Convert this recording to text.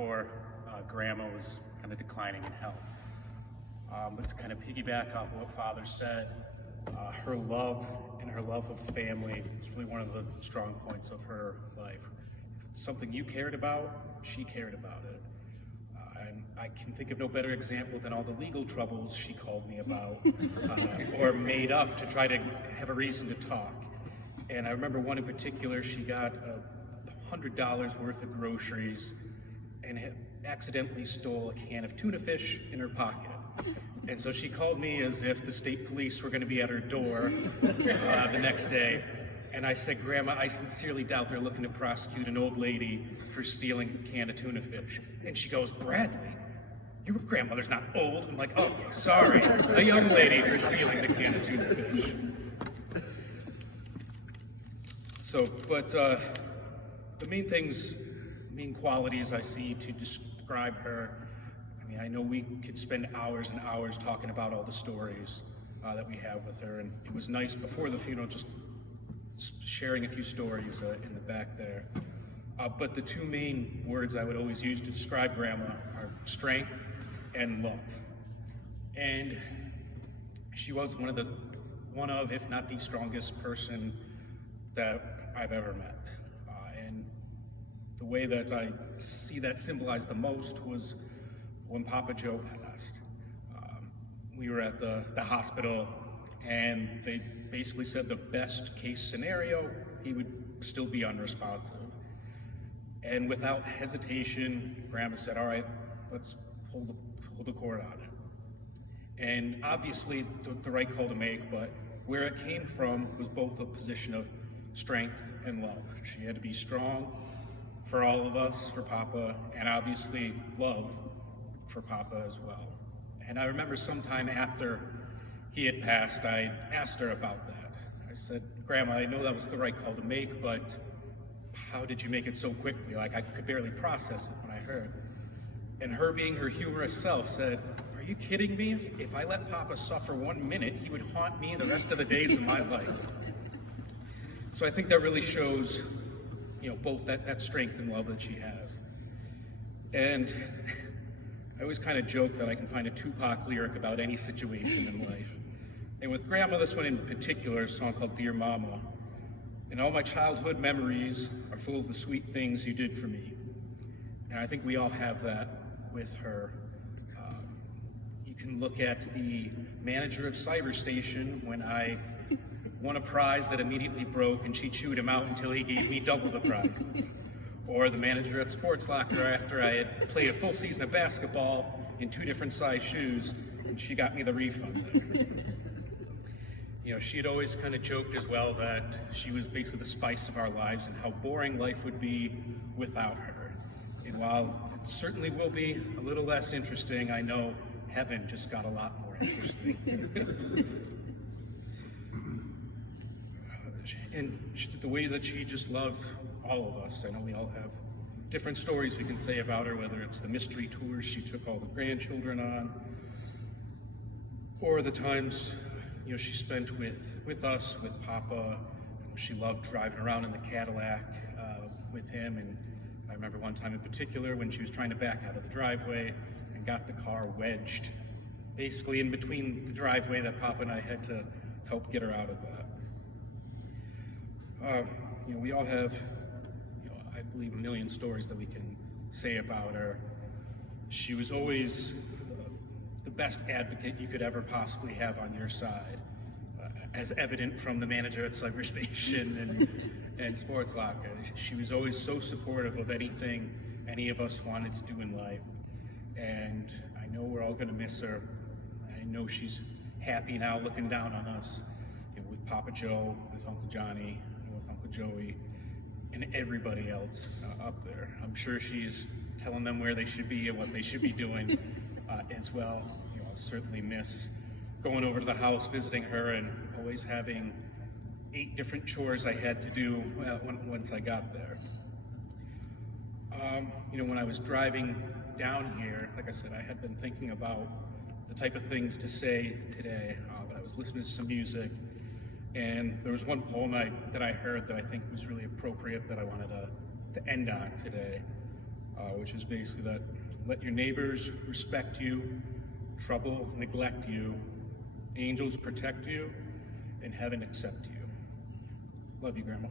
before Grandma was kind of declining in health. But to kind of piggyback off of what Father said, her love and her love of family is really one of the strong points of her life. If it's something you cared about, she cared about it. And I can think of no better example than all the legal troubles she called me about or made up to try to have a reason to talk. And I remember one in particular, she got $100 worth of groceries and accidentally stole a can of tuna fish in her pocket. And so she called me as if the state police were going to be at her door the next day. And I said, Grandma, I sincerely doubt they're looking to prosecute an old lady for stealing a can of tuna fish. And she goes, Bradley, your grandmother's not old. I'm like, oh, sorry, a young lady for stealing the can of tuna fish. So, but the main qualities I see to describe her, I mean, I know we could spend hours and hours talking about all the stories that we have with her, and it was nice before the funeral just sharing a few stories in the back there. But the two main words I would always use to describe Grandma are strength and love. And she was one of, if not the strongest person that I've ever met. And the way that I see that symbolized the most was when Papa Joe passed. We were at the hospital, and they basically said the best case scenario, he would still be unresponsive. And without hesitation, Grandma said, all right, let's pull the cord on it. And obviously the right call to make, but where it came from was both a position of strength and love. She had to be strong for all of us, for Papa, and obviously love for Papa as well. And I remember sometime after he had passed, I asked her about that. I said, Grandma, I know that was the right call to make, but how did you make it so quickly? Like, I could barely process it when I heard. And her, being her humorous self, said, are you kidding me? If I let Papa suffer 1 minute, he would haunt me the rest of the days of my life. So I think that really shows, both that strength and love that she has. And I always kind of joke that I can find a Tupac lyric about any situation in life. And with Grandma, this one in particular, a song called Dear Mama. And all my childhood memories are full of the sweet things you did for me. And I think we all have that with her. You can look at the manager of Cyberstation when I won a prize that immediately broke and she chewed him out until he gave me double the prizes. Or the manager at Sports Locker after I had played a full season of basketball in 2 different size shoes, and she got me the refund. She had always kind of joked as well that she was basically the spice of our lives and how boring life would be without her. And while it certainly will be a little less interesting, I know heaven just got a lot more interesting. And the way that she just loved all of us. I know we all have different stories we can say about her, whether it's the mystery tours she took all the grandchildren on, or the times she spent with us, with Papa. She loved driving around in the Cadillac with him. And I remember one time in particular when she was trying to back out of the driveway and got the car wedged basically in between the driveway that Papa and I had to help get her out of that. We all have, I believe, a million stories that we can say about her. She was always the best advocate you could ever possibly have on your side, as evident from the manager at Cyberstation and Sports Locker. She was always so supportive of anything any of us wanted to do in life. And I know we're all going to miss her. I know she's happy now looking down on us with Papa Joe, with Uncle Johnny, with Uncle Joey, and everybody else up there. I'm sure she's telling them where they should be and what they should be doing as well. I'll certainly miss going over to the house, visiting her, and always having 8 different chores I had to do once I got there. When I was driving down here, like I said, I had been thinking about the type of things to say today, but I was listening to some music, and there was one poem that I heard that I think was really appropriate that I wanted to end on today. which is basically that let your neighbors respect you, trouble neglect you, angels protect you, and heaven accept you. Love you, Grandma.